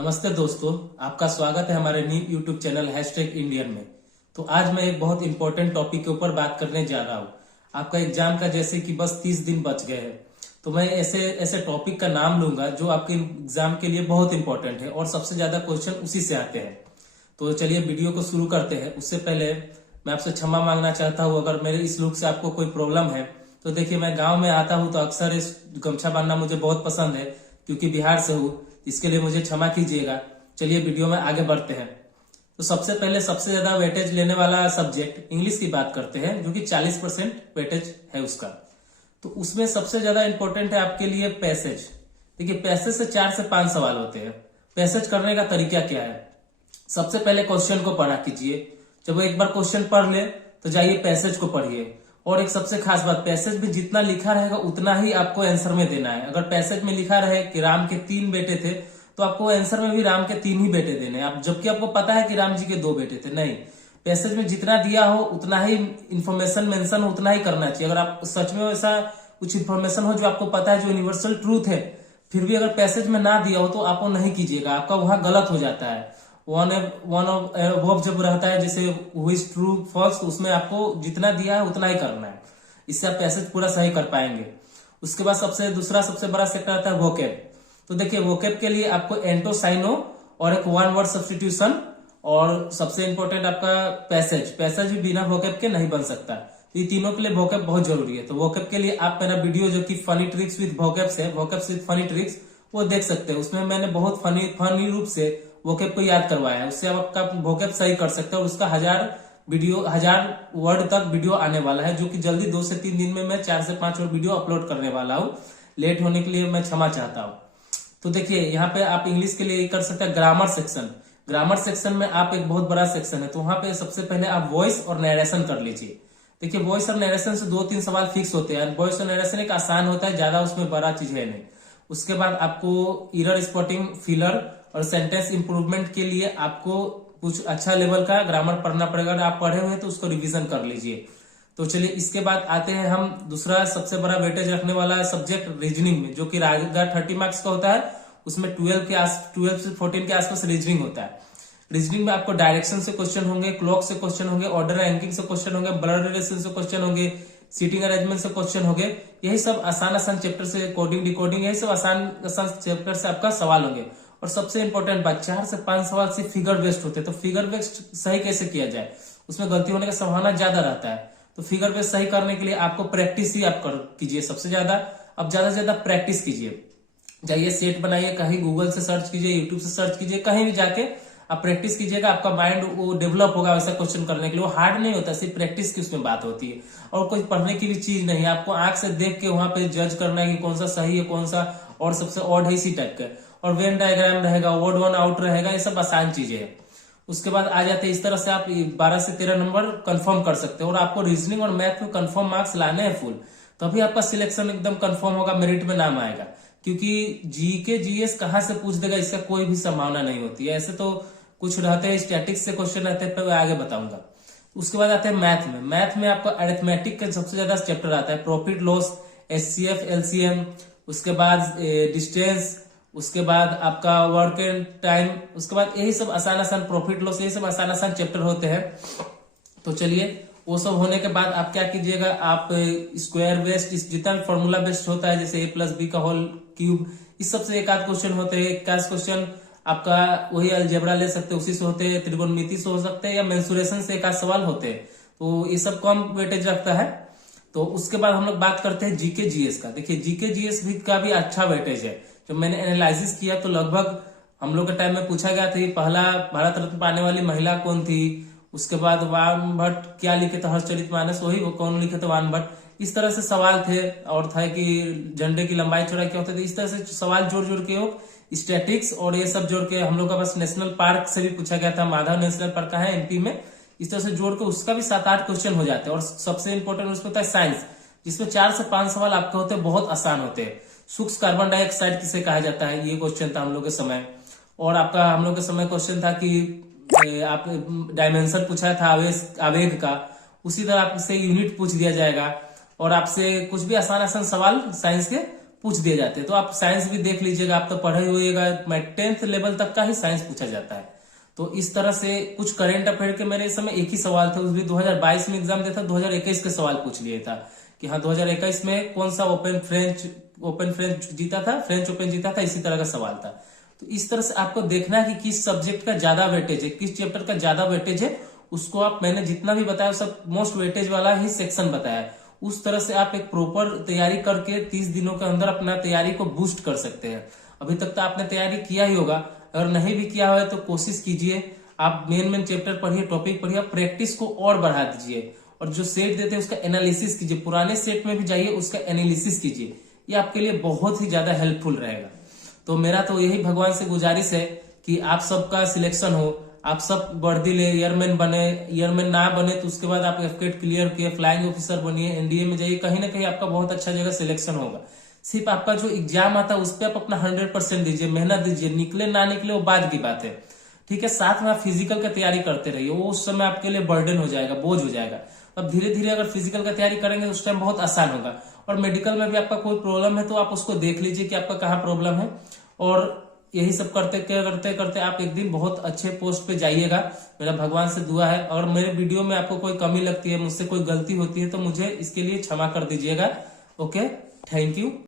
नमस्ते दोस्तों, आपका स्वागत है हमारे न्यू यूट्यूब चैनल #इंडियन में। तो आज मैं एक बहुत इंपॉर्टेंट टॉपिक के ऊपर बात करने जा रहा हूँ। आपका एग्जाम का जैसे कि बस 30 दिन बच गए हैं, तो मैं ऐसे ऐसे टॉपिक का नाम लूंगा जो आपके एग्जाम के लिए बहुत इंपॉर्टेंट है और सबसे ज्यादा क्वेश्चन उसी से आते हैं। तो चलिए वीडियो को शुरू करते हैं। उससे पहले मैं आपसे क्षमा मांगना चाहता हूँ अगर मेरे इस लुक से आपको कोई प्रॉब्लम है। तो देखिए, मैं गाँव में आता हूँ तो अक्सर इस गमछा बांधना मुझे बहुत पसंद है क्योंकि बिहार से हूँ। इसके लिए मुझे क्षमा कीजिएगा। चलिए वीडियो में आगे बढ़ते हैं। तो सबसे पहले सबसे ज्यादा वेटेज लेने वाला सब्जेक्ट इंग्लिश की बात करते हैं, जो कि 40% वेटेज है उसका। तो उसमें सबसे ज्यादा इंपॉर्टेंट है आपके लिए पैसेज। देखिए, पैसेज से 4 से 5 सवाल होते हैं। पैसेज करने का तरीका क्या है? सबसे पहले क्वेश्चन को पढ़ा कीजिए। जब वो एक बार क्वेश्चन पढ़ ले तो जाइए पैसेज को पढ़िए। और एक सबसे खास बात, पैसेज में जितना लिखा रहेगा उतना ही आपको आंसर में देना है। अगर पैसेज में लिखा रहे कि राम के 3 बेटे थे, तो आपको आंसर में भी राम के 3 ही बेटे देने हैं। आप जबकि आपको पता है कि राम जी के 2 बेटे थे। नहीं, पैसेज में जितना दिया हो उतना ही इंफॉर्मेशन मेंशन उतना ही करना चाहिए। अगर आप सच में ऐसा कुछ इंफॉर्मेशन हो जो आपको पता है, जो यूनिवर्सल ट्रूथ है, फिर भी अगर पैसेज में ना दिया हो तो आपको नहीं कीजिएगा। आपका वहां गलत हो जाता है। वन ऑफ जब रहता है जैसे हु इज ट्रू फॉल्स, तो उसमें आपको जितना दिया है उतना ही करना है। इससे आप पैसेज पूरा सही कर पाएंगे। उसके बाद दूसरा सबसे बड़ा सेक्टर आता है वोकेब। तो देखिए, वोकेब के लिए आपको एंटो साइनो और एक 1 वर्ड सब्सटीट्यूशन, और सबसे इंपॉर्टेंट आपका पैसेज भी बिना वोकेब के नहीं बन सकता। तो ये तीनों के लिए वोकेब बहुत जरूरी है। तो वोकेब के लिए आप मेरा वीडियो जो कि फनी ट्रिक्स विद वोकेब्स है, वोकेब्स विद फनी ट्रिक्स, वो देख सकते हैं। उसमें मैंने बहुत फनी रूप से वोकेब को याद करवाया है। उससे आप आपका वोकेब सही कर सकते हैं। और उसका 1000 वर्ड तक वीडियो आने वाला है, जो कि जल्दी 2 से 3 दिन में मैं 4 से 5 और वीडियो अपलोड करने वाला हूँ। लेट होने के लिए मैं क्षमा चाहता हूँ। तो देखिए, यहाँ पे आप इंग्लिश के लिए कर सकते हैं ग्रामर सेक्शन। ग्रामर सेक्शन में आप एक बहुत बड़ा सेक्शन है, तो वहां पे सबसे पहले आप वॉइस और नरेशन कर लीजिए। देखिए, वॉइस और नरेशन से 2-3 सवाल फिक्स होते हैं। वॉइस और नरेशन एक आसान होता है, ज्यादा उसमें बड़ा चीज है नहीं। उसके बाद आपको एरर स्पॉटिंग, फिलर और सेंटेंस इंप्रूवमेंट के लिए आपको कुछ अच्छा लेवल का ग्रामर पढ़ना पड़ेगा। अगर आप पढ़े हुए हैं तो उसको रिवीजन कर लीजिए। तो चलिए, इसके बाद आते हैं हम दूसरा सबसे बड़ा वेटेज रखने वाला सब्जेक्ट रीजनिंग में, जो कि राजगा 30 मार्क्स का होता है। उसमें 12 से 14 के आसपास रीजनिंग होता है। रीजनिंग में आपको डायरेक्शन से क्वेश्चन होंगे, क्लॉक से क्वेश्चन होंगे, ऑर्डर रैंकिंग से क्वेश्चन होंगे, ब्लड रिलेशन से क्वेश्चन होंगे, सीटिंग अरेंजमेंट से क्वेश्चन होंगे। यही सब आसान चैप्टर से, कोडिंग डिकोडिंग, यही सब आसान चैप्टर से आपका सवाल होंगे। और सबसे इंपॉर्टेंट बात, 4 से 5 सवाल से फिगर बेस्ड होते हैं। तो फिगर बेस्ड सही कैसे किया जाए, उसमें गलती होने का संभावना ज्यादा रहता है। तो फिगर बेस्ड सही करने के लिए आपको प्रैक्टिस ही आप कीजिए सबसे ज्यादा। अब ज्यादा से ज्यादा प्रैक्टिस कीजिए। जाइए सेट बनाइए, कहीं गूगल से सर्च कीजिए, यूट्यूब से सर्च कीजिए, कहीं भी जाके आप प्रैक्टिस कीजिएगा। आपका माइंड वो डेवलप होगा वैसा क्वेश्चन करने के लिए। वो हार्ड नहीं होता, सिर्फ प्रैक्टिस की उसमें बात होती है। और कोई पढ़ने की भी चीज नहीं है। आपको आंख से देख के वहां पे जज करना है कि कौन सा सही है, कौन सा और सबसे ऑड है, इसी टाइप का। और वेन डायग्राम रहेगा, वर्ड 1 आउट रहेगा, ये सब आसान चीजें है। उसके बाद आ जाते हैं, इस तरह से आप 12 से 13 नंबर कंफर्म कर सकते हैं। और आपको रीजनिंग और मैथ में कंफर्म मार्क्स लाने हैं फुल, तभी आपका सिलेक्शन एकदम कंफर्म होगा, मेरिट में नाम आएगा। क्योंकि जीके जीएस कहां से पूछ देगा, इसका कोई भी संभावना नहीं होती है। ऐसे तो कुछ रहते हैं, स्टैटिक्स से क्वेश्चन रहते हैं, मैं आगे बताऊंगा। उसके बाद आते हैं मैथ में। मैथ में आपको अरिथमेटिक का सबसे ज्यादा चैप्टर आता है, प्रॉफिट लॉस, एचसीएफ, एलसीएम। उसके बाद डिस्टेंस, उसके बाद आपका वर्क एंड टाइम। उसके बाद यही सब आसान प्रॉफिट लॉस, यही सब आसान चैप्टर होते हैं। तो चलिए, वो सब होने के बाद आप क्या कीजिएगा, आप स्क्वायर बेस्ड, जितना भी फॉर्मूला बेस्ड होता है, जैसे a+b का होल क्यूब, इस सबसे एक आध क्वेश्चन होते हैं। एक क्वेश्चन आपका वही अलजेब्रा ले सकते हैं, उसी से होते हैं, त्रिकोणमिति से हो सकते हैं, या मेंसुरेशन से एक आध सवाल होते हैं। तो ये सब कम वेटेज रखता है। तो उसके बाद हम लोग बात करते हैं जीके जीएस का। देखिए, जीके जीएस भी का भी अच्छा वेटेज है। जब मैंने एनालिसिस किया तो लगभग हम लोग के टाइम में पूछा गया था, पहला भारत रत्न पाने वाली महिला कौन थी। उसके बाद वाम भट्ट क्या लिखे थे, हर्षचरितमानस, वही वो कौन लिखे थे, वाम भट्ट। इस तरह से सवाल थे। और था कि झंडे की लंबाई चौड़ाई क्या होती थी। इस तरह से सवाल जोड़ जोड़ के स्टैटिक्स और ये सब जोड़ के हम लोग का बस नेशनल पार्क से भी पूछा गया था। माधव नेशनल पार्क है एमपी में। इस तरह से जोड़ के उसका भी 7-8 क्वेश्चन हो जाते हैं। और सबसे इंपॉर्टेंट उसमें होता है साइंस, जिसमें 4 से 5 सवाल आपके होते हैं, बहुत आसान होते हैं। सूक्ष्म कार्बन डाइऑक्साइड किसे कहा जाता है, ये क्वेश्चन था हम लोग के समय। और आपका हम लोग के समय क्वेश्चन था कि आप डायमेंशन पूछा था आवेग का, उसी तरह आपसे यूनिट पूछ दिया जाएगा। और आपसे कुछ भी आसान सवाल साइंस के पूछ दिए जाते हैं। तो आप साइंस भी देख लीजिएगा, आप तो पढ़े होइएगा, 10th लेवल तक का ही साइंस पूछा जाता है। तो इस तरह से कुछ करंट अफेयर के मेरे इस समय एक ही सवाल थे, उस भी 2022 में एग्जाम दिया था, 2021 के सवाल पूछ लिए था कि हाँ 2021 में कौन सा ओपन फ्रेंच जीता था, फ्रेंच ओपन जीता था, इसी तरह का सवाल था। तो इस तरह से आपको देखना है कि किस सब्जेक्ट का ज्यादा वेटेज है, किस चैप्टर का ज्यादा वेटेज है, उसको आप, मैंने जितना भी बताया सब मोस्ट वेटेज वाला ही सेक्शन बताया है। उस तरह से आप एक प्रॉपर तैयारी करके 30 दिनों के अंदर अपना तैयारी को बूस्ट कर सकते हैं। अभी तक तो आपने तैयारी किया ही होगा, अगर नहीं भी किया है तो कोशिश कीजिए, आप मेन चैप्टर पढ़िए, टॉपिक पढ़िए, प्रैक्टिस को और बढ़ा दीजिए, और जो सेट देते हैं उसका एनालिसिस कीजिए, पुराने सेट में भी जाइए, उसका एनालिसिस कीजिए, ये आपके लिए बहुत ही ज्यादा हेल्पफुल रहेगा। तो मेरा तो यही भगवान से गुजारिश है कि आप सबका सिलेक्शन हो, आप सब वर्दी ले, एयरमैन बने, एयरमैन ना बने तो उसके बाद आप एफकेट क्लियर किए, फ्लाइंग ऑफिसर बनिए, एनडीए में जाइए, कहीं ना कहीं आपका बहुत अच्छा जगह सिलेक्शन होगा। सिर्फ आपका जो एग्जाम आता है उस पर आप अपना 100% दीजिए, मेहनत दीजिए, निकले ना निकले वो बाद की बात है, ठीक है। साथ में आप फिजिकल का तैयारी करते रहिए, वो उस समय आपके लिए बर्डन हो जाएगा, बोझ हो जाएगा। अब धीरे धीरे अगर फिजिकल का तैयारी करेंगे तो उस टाइम बहुत आसान होगा। और मेडिकल में भी आपका कोई प्रॉब्लम है तो आप उसको देख लीजिए कि आपका कहाँ प्रॉब्लम है, और यही सब करते करते करते आप एक दिन बहुत अच्छे पोस्ट पे जाइएगा, मेरा भगवान से दुआ है। और मेरे वीडियो में आपको कोई कमी लगती है, मुझसे कोई गलती होती है तो मुझे इसके लिए क्षमा कर दीजिएगा। Okay, thank you.